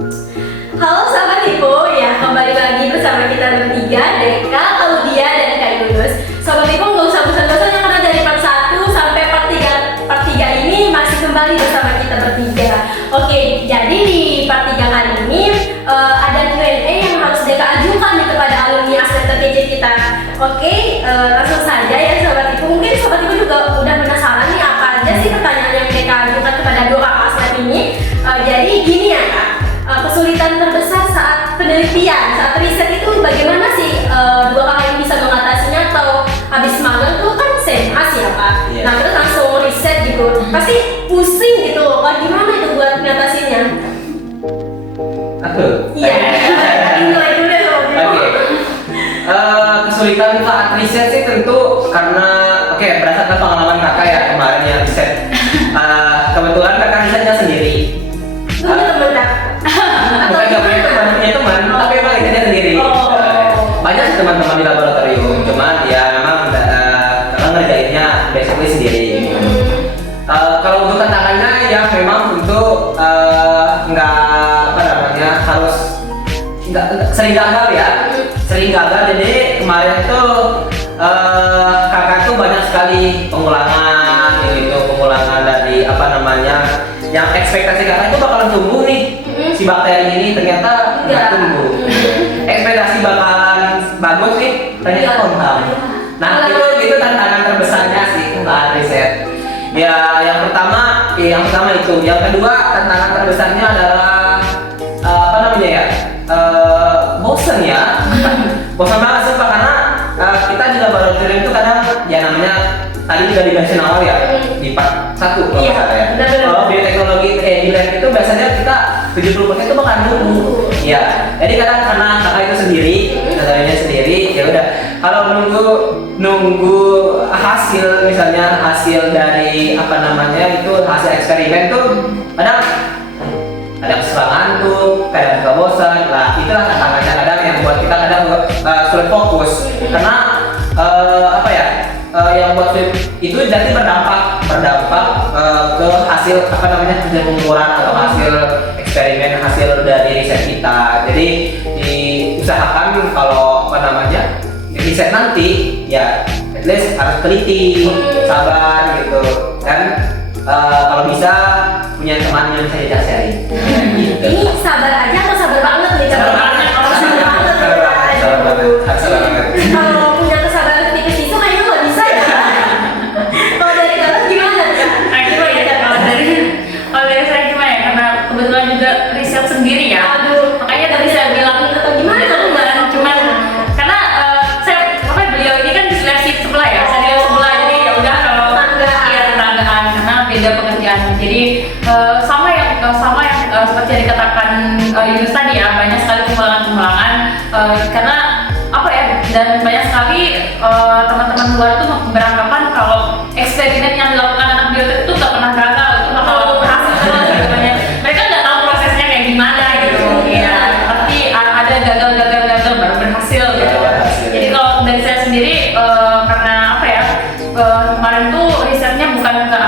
Halo sahabat Hipo, ya kembali lagi bersama kita bertiga, Deka, Audia, dan Kak Yunus. Sahabat Hipo nggak usah bosan-bosan karena dari part 1 sampai part 3 ini masih kembali bersama kita bertiga. Oke, jadi di part 3 kali ini ada Q&A yang harus Deka ajukan kepada alumni asli terkece kita. Oke, langsung saja ya sahabat Hipo. Mungkin sahabat Hipo juga udah penasaran nih apa aja sih pertanyaan yang Deka ajukan kepada dua kakak asli ini. Jadi gini ya Kak. Kesulitan terbesar saat penelitian, saat riset itu bagaimana sih dua kakak ini bisa mengatasinya? Atau habis magang tuh kan senhas ya Pak? Yeah. Nah terus langsung riset gitu, pasti pusing gitu loh. Wah gimana itu buat mengatasinya? Aku? Iya, mulai dulu deh Pak. Oke. Kesulitan saat riset sih tentu karena berdasarkan pengalaman kakak ya kemarin yang riset. Kebetulan kakak risetnya sendiri. Temen Kak? Bukan nggak punya teman, tapi emang risetnya sendiri. Banyak sih teman-teman di laboratorium, cuman ya memang kakak ngerjainnya basically sendiri. Kalau untuk tantangannya ya memang untuk nggak harus nggak sering gagal ya, sering gagal. Jadi kemarin tuh kakak tuh banyak sekali pengulangan gitu, pengulangan dari yang ekspektasi kakak itu bakalan tumbuh nih si bakteri ini ternyata nggak tumbuh. Ekspektasi bakalan bagus nih ternyata kontam. Nah itu tantangan terbesarnya sih saat riset. Ya yang pertama itu. Yang kedua tantangan terbesarnya adalah bosen ya. Bosan banget sumpah karena kita di laboratorium itu kadang ya namanya tadi udah di-mention awal ya di part 1 kalau nggak salah ya. Kalau bioteknologi di lab itu biasanya kita 70% itu bakal nunggu. Ya, jadi kadang karena kakak itu sendiri, katanya sendiri, ya udah. Kalau nunggu hasil, misalnya hasil dari itu hasil eksperimen tuh kadang kesel ngantuk, kadang suka bosan. Nah, itulah tantangannya kadang yang buat kita kadang sulit fokus karena yang buat sulit itu nanti berdampak ke hasil hasil pengukuran atau hasil eksperimen, hasil dari riset kita. Jadi diusahakan kalau riset nanti ya at least harus teliti, sabar gitu kan. Kalau bisa punya teman yang bisa diajak sharing. Gitu. Ini sabar aja atau sabar banget nih? Sabar banget. Kalau punya kesabaran tipis itu kayaknya nggak bisa ya. Kalau dari kalian gimana Kak? Kalau dari saya gimana ya? Karena kebetulan juga riset sendiri ya. Makanya tadi saya bilang atau gimana? cuman karena beliau ini kan di seleksi sebelah ya. Saya di sebelah jadi ya udah kalau tetanggaan karena beda pekerjaan. Jadi sama yang seperti yang dikatakan Yunus tadi ya, banyak sekali kumulangan karena dan banyak sekali teman-teman luar tuh beranggapan kalau eksperimen yang dilakukan anak biotek itu nggak pernah gagal, itu bakal berhasil terus gitu kan ya. Mereka nggak tahu prosesnya kayak gimana gitu ya, tapi ada gagal baru berhasil gitu. Jadi kalau dari saya sendiri karena kemarin tuh risetnya bukan ke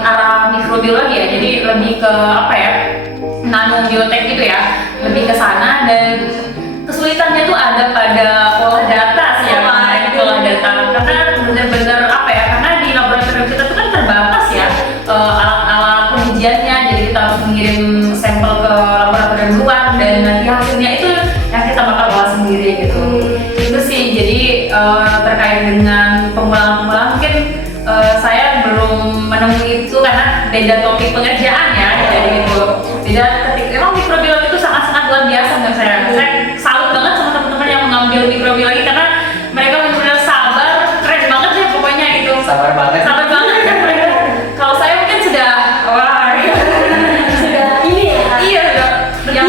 arah mikrobiologi ya, jadi lebih ke nano biotek gitu ya, lebih ke sana. Dan kesulitannya tuh ada pada olah data sih ya, olah data karena bener-bener karena di laboratorium kita tuh kan terbatas ya alat-alat pengujiannya, jadi kita harus mengirim sampel ke laboratorium luar dan nanti hasilnya itu yang kita bakal olah sendiri gitu. Itu sih, jadi terkait dengan pengulangan mungkin saya belum menemui itu karena beda topik pengerjaan ya, jadi gitu. Beda emang mikrobiologi itu sangat-sangat luar biasa menurut saya salut banget sama teman-teman yang mengambil mikrobiologi karena mereka benar-benar sabar, keren banget ya pokoknya gitu. Sabar banget kan mereka. Kalau saya mungkin sudah sudah ini ya. Iya sudah yang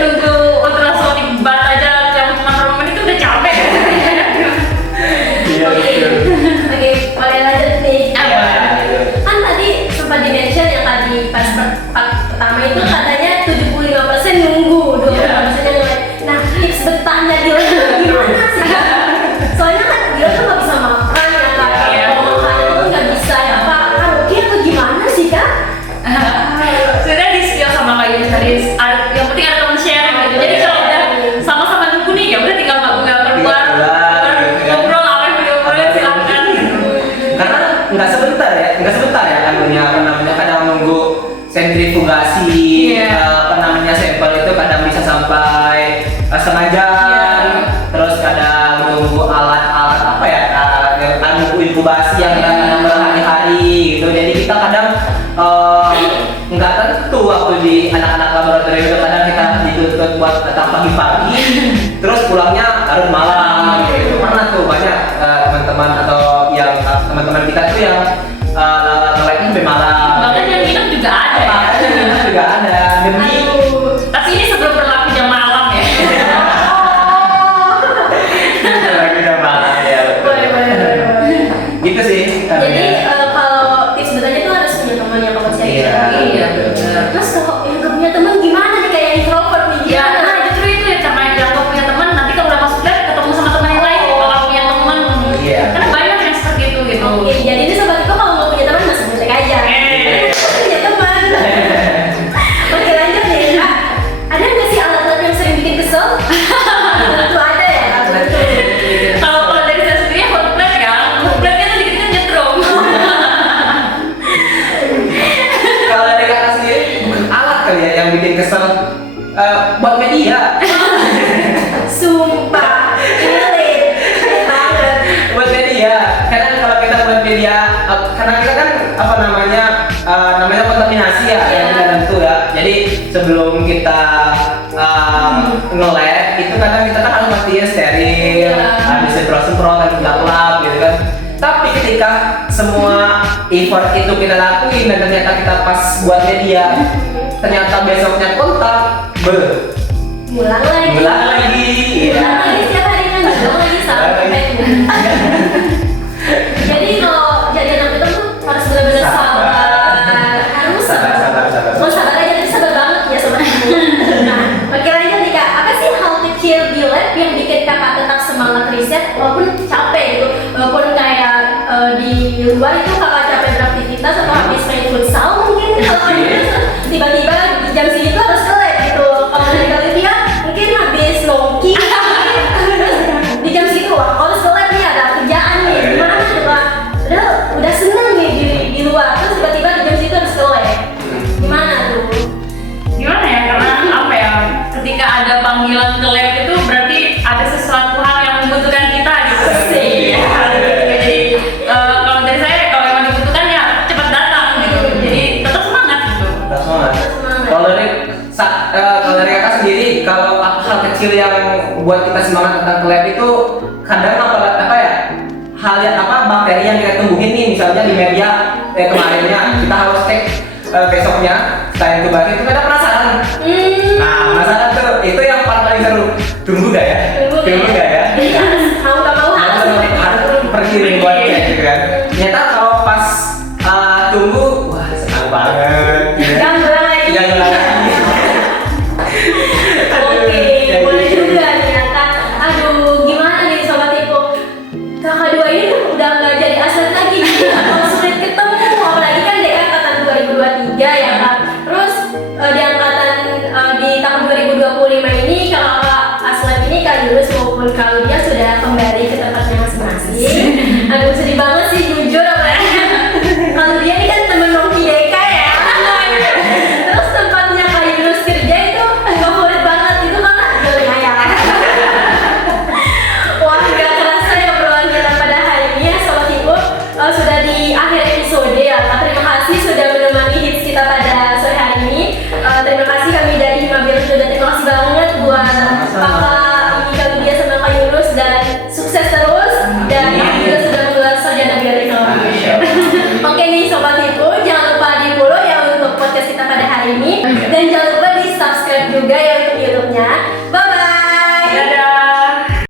nunggu ultrasonic bat aja yang cuma berapa menit itu udah capek. Iya betul. Oke, boleh lanjut nih. Kan tadi sempat di-mention yang tadi pas pertama itu katanya 75% nunggu, 25% yang lain. Nah, tips betahnya dia gimana sih? Soalnya kan dia tuh nggak bisa makan ya Kak. Kalau makan itu nggak bisa ya Pak. Kan oke atau gimana sih Kak? Sebenarnya di skill sentrifugasi Iya. apa namanya sampel itu kadang bisa sampai setengah jam, terus kadang nunggu alat-alat apa ya, nunggu inkubasi yang kadang berhari-hari gitu. Jadi kita kadang nggak tentu waktu di anak-anak laboratorium itu, kadang kita dituntut buat datang pagi-pagi, terus pulangnya harus malam gitu. Pernah tuh banyak teman-teman atau yang teman-teman kita tuh yang nge-lab-nya sampai malam. Bahkan yang minum juga ada ya. Itu juga ada demi Tapi ini sebelum berlaku jam malam ya. lagi udah malam ya. Boleh. Gitu sih. Jadi kalau tips bertanya tuh harus punya teman yang kamu cari. Iya, benar. Terus kalau yang gak punya teman gimana nih, kayak introvert nih? Ya, Gimana? nah justru itu ya, sama yang kalau punya teman, nanti kalau udah masuk lab ketemu sama teman yang lain. Kalau punya teman, Iya. karena banyak yang seperti itu gitu. Oke, jadi ini sobat Iko kalau nggak punya teman masih boleh aja. Punya teman. Oke, lanjut nih. Kak, ada nggak sih alat-alat yang sering bikin kesel? Tentu ada ya, Kak? Tentu. Kalau dari saya sendiri hot plate ya, hot plate-nya tuh dikit-dikit nyetrum. Kalau dari kakak sendiri bukan alat kali ya yang bikin kesel, buat media. Sumpah, relate banget. Buat media, kadang kalau kita buat media, karena kita kan apa namanya kontaminasi ya, yang kita tentu ya. Jadi sebelum kita nge-lab itu kadang kita kan harus pastiin steril, habis semprot kan lap gitu kan. Tapi ketika semua effort itu kita lakuin dan ternyata kita pas buat media, ternyata besoknya kontak, Ngulang lagi. ngulang lagi. Ngulang lagi setiap hari kan, ngulang lagi sampai. Jadi kalau jadi anak itu tuh harus benar-benar sabar. Harus sabar. Mau sabar aja, tapi sabar banget ya sobat Ibu. Nah, oke lanjut nih Kak. Apa sih hal kecil di lab yang bikin kakak tetap semangat riset walaupun capek gitu? Walaupun kayak di luar itu kakak capek beraktivitas atau habis main futsal mungkin, kalau tiba-tiba di jam segitu harus ke lab gitu. Kalau dari Kak Livia mungkin habis nongki di jam segitu, wah kalau ke lab nih ada kerjaan nih, gimana tuh Kak? Udah seneng nih di luar, terus tiba-tiba di jam segitu harus ke lab. Gimana tuh? Gimana ya, karena apa ya, ketika ada panggilan ke lab itu berarti ada sesuatu hal yang membutuhkan kita gitu. Iya. Jadi kalau dari saya, kalau memang dibutuhkan ya cepat datang gitu. Jadi tetap semangat gitu. Tetap semangat. Semangat. Kalau dari kakak sendiri, kalau hal kecil yang buat kita semangat tentang ke lab itu kadang apa ya, hal yang bakteri yang kita tumbuhin nih, misalnya di media kemarinnya kita harus cek besoknya setelah intubasi itu kadang penasaran. Nah penasaran tuh itu yang paling seru. Tunggu gak ya? Tunggu gak ya? Mau gak mau harus. Pergi buat cek gitu kan. Ternyata kalau pas tunggu, wah senang banget. Jangan ngulang lagi. Jangan ngulang lagi. Oke, boleh juga nih ya Kak. Aduh, gimana nih sobat Ibu? Kakak dua ini tuh udah nggak jadi atlet lagi, jadi bakal sulit ketemu. Apalagi kan di angkatan 2023 ya Kak. Terus di angkatan di tahun 2025 ini kakak Aslan ini Kak Yunus maupun Kak Lydia sudah kembali ke tempatnya masing-masing. Aduh sedih banget sih jujur, apalagi Kak Lydia ini kan temen Nongki Deka ya. Terus tempatnya Kak Yunus kerja itu favorit banget itu kan Jolnya ya. Wah gak kerasa ya obrolan kita pada hari ini ya sobat Ibu. Sudah di akhir episode ya Kak. Terima kasih sudah menemani hits kita pada sore hari ini. Terima kasih kami dari Himabil dan terima kasih banget buat kakak ini Kak Lydia sama Kak Yunus, dan sukses terus dan alhamdulillah sudah menggelar sarjana bioteknologi. Oke nih sobat